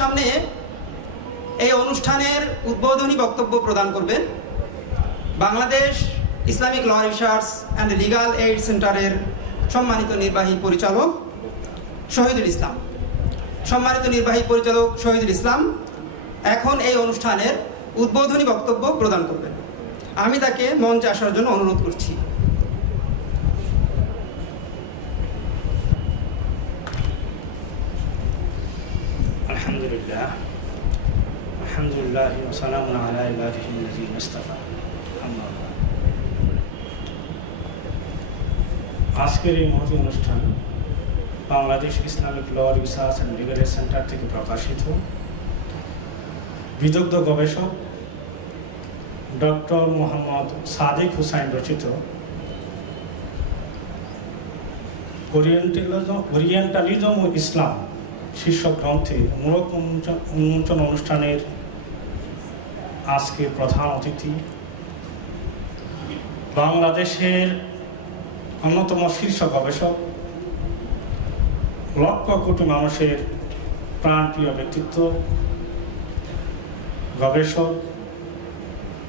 সামনে এই অনুষ্ঠানের উদ্বোধনী বক্তব্য প্রদান করবেন Bangladesh Islamic law research and legal aid সেন্টারের সম্মানিত নির্বাহী পরিচালক শহীদুল ইসলাম। সম্মানিত নির্বাহী পরিচালক শহীদুল ইসলাম এখন এই অনুষ্ঠানের উদ্বোধনী বক্তব্য প্রদান করবেন। আমি তাকে মঞ্চে আসার জন্য অনুরোধ করছি। আলহামদুলিল্লাহ ওয়া সালামুন আলা ইবাদিহিল্লাযীনা ইসতাফা। আজকের এই মহতি অনুষ্ঠান Bangladesh Islamic law research and legal aid centre থেকে প্রকাশিত বিদগ্ধ গবেষক ডক্টর মোহাম্মদ সাদিক হুসাইন রচিত ওরিয়েন্টালিজম ও ইসলাম শীর্ষক গ্রন্থে মূলক উন্মোচন অনুষ্ঠানের আজকে প্রধান অতিথি বাংলাদেশের অন্যতম শীর্ষ গবেষক, লক্ষ কোটি মানুষের প্রাণপ্রিয় ব্যক্তিত্ব, গবেষক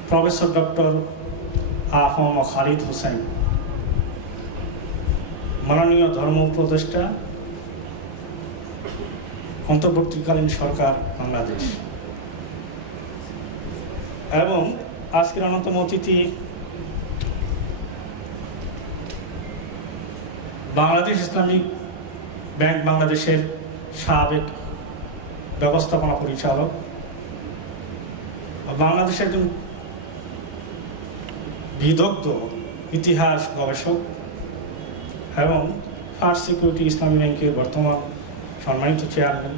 প্রফেসর ডক্টর আ.ম খালিদ হোসেন, মাননীয় ধর্ম উপদেষ্টা, অন্তর্বর্তীকালীন সরকার বাংলাদেশ, এবং আজকের অন্যতম অতিথি বাংলাদেশ ইসলামিক ব্যাংক বাংলাদেশের সাবেক ব্যবস্থাপনা পরিচালক, বাংলাদেশের একজন বিদগ্ধ ইতিহাস গবেষক এবং ফার্স্ট সিকিউরিটি ইসলামী ব্যাংকের বর্তমান সম্মানিত চেয়ারম্যান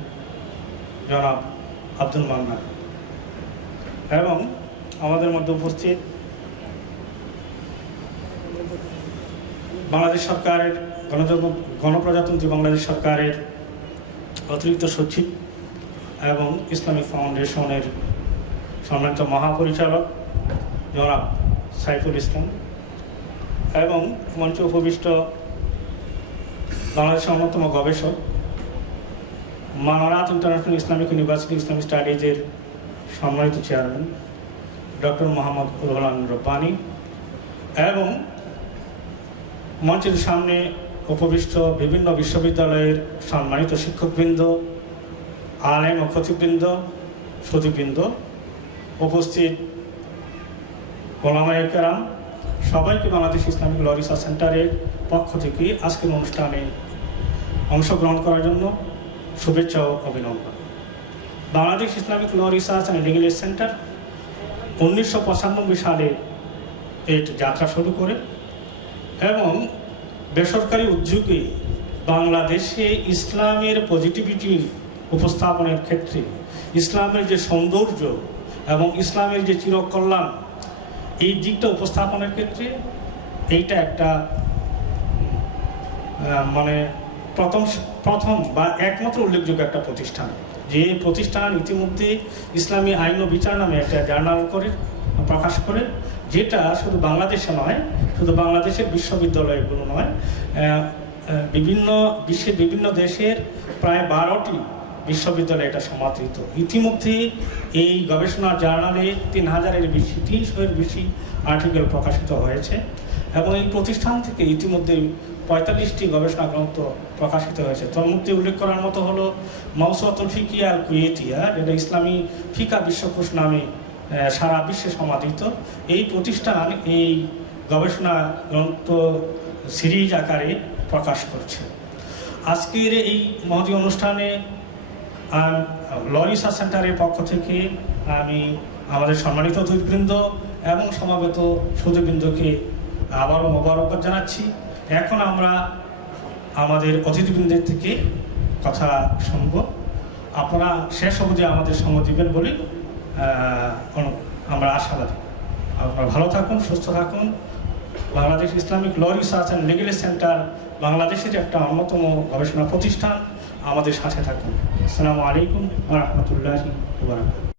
জনাব আব্দুল মান্নান, এবং আমাদের মধ্যে উপস্থিত বাংলাদেশ সরকারের গণপ্রজাতন্ত্রী বাংলাদেশ সরকারের অতিরিক্ত সচিব এবং ইসলামিক ফাউন্ডেশনের সম্মানিত মহাপরিচালক জনাব সাইফুল ইসলাম, এবং মঞ্চে উপবিষ্ট বাংলাদেশের অন্যতম গবেষক Manarat international Islamic university Islamic স্টাডিজের সম্মানিত চেয়ারম্যান ডক্টর মোহাম্মদ রুহুল আমিন রব্বানী, এবং মঞ্চের সামনে উপবিষ্ট বিভিন্ন বিশ্ববিদ্যালয়ের সম্মানিত শিক্ষকবৃন্দ, আলেম ও খতিববৃন্দ, সুধীবৃন্দ, উপস্থিত ওলামায়ে কেরাম, সবাইকে বাংলাদেশ ইসলামিক ল রিসার্চ সেন্টারের পক্ষ থেকে আজকের অনুষ্ঠানে অংশগ্রহণ করার জন্য শুভেচ্ছা ও অভিনন্দন। Bangladesh Islamic law research and legal aid centre 1995 সালে এর যাত্রা শুরু করে এবং বেসরকারি উদ্যোগে বাংলাদেশে ইসলামের পজিটিভিটি উপস্থাপনের ক্ষেত্রে, ইসলামের যে সৌন্দর্য এবং ইসলামের যে চিরকল্যাণ, এই দিকটা উপস্থাপনের ক্ষেত্রে এইটা একটা মানে প্রথম বা একমাত্র উল্লেখযোগ্য একটা প্রতিষ্ঠান, যে প্রতিষ্ঠান ইতিমধ্যে ইসলামী আইন ও বিচার নামে একটা জার্নাল প্রকাশ করে, যেটা শুধু বাংলাদেশে নয়, শুধু বাংলাদেশের বিশ্ববিদ্যালয়গুলো নয়, বিশ্বের বিভিন্ন দেশের প্রায় 12টি বিশ্ববিদ্যালয়ে এটা সমাদৃত। ইতিমধ্যে এই গবেষণা জার্নালে 3000-এর বেশি 300-এর বেশি আর্টিকেল প্রকাশিত হয়েছে, এবং এই প্রতিষ্ঠান থেকে ইতিমধ্যে 45টি গবেষণা গ্রন্থ প্রকাশিত হয়েছে। তার মধ্যে উল্লেখ করার মতো হলো মাওসুআতুল ফিকিয়া আল কুয়েতিয়া, যেটা ইসলামী ফিকা বিশ্বকোষ নামে সারা বিশ্বে সমাদৃত। এই প্রতিষ্ঠান এই গবেষণা গ্রন্থ সিরিজ আকারে প্রকাশ করছে। আজকের এই মহতি অনুষ্ঠানে ল রিসার্চ সেন্টারের পক্ষ থেকে আমি আমাদের সম্মানিত অতিথিবৃন্দ এবং সমাবেত সুধীবৃন্দকে আবারও মোবারকবাদ জানাচ্ছি। এখন আমরা আমাদের অতিথিবৃন্দের থেকে কথা শুনব। আপনারা শেষ অবধি আমাদের সঙ্গ দিবেন বলে আমরা আশাবাদী। আপনারা ভালো থাকুন, সুস্থ থাকুন। Bangladesh Islamic law research and legal aid centre বাংলাদেশের একটা অন্যতম গবেষণা প্রতিষ্ঠান, আমাদের সাথে থাকুন। আসসালামু আলাইকুম ওয়া রাহমাতুল্লাহি ওয়া বারাকাতুহু।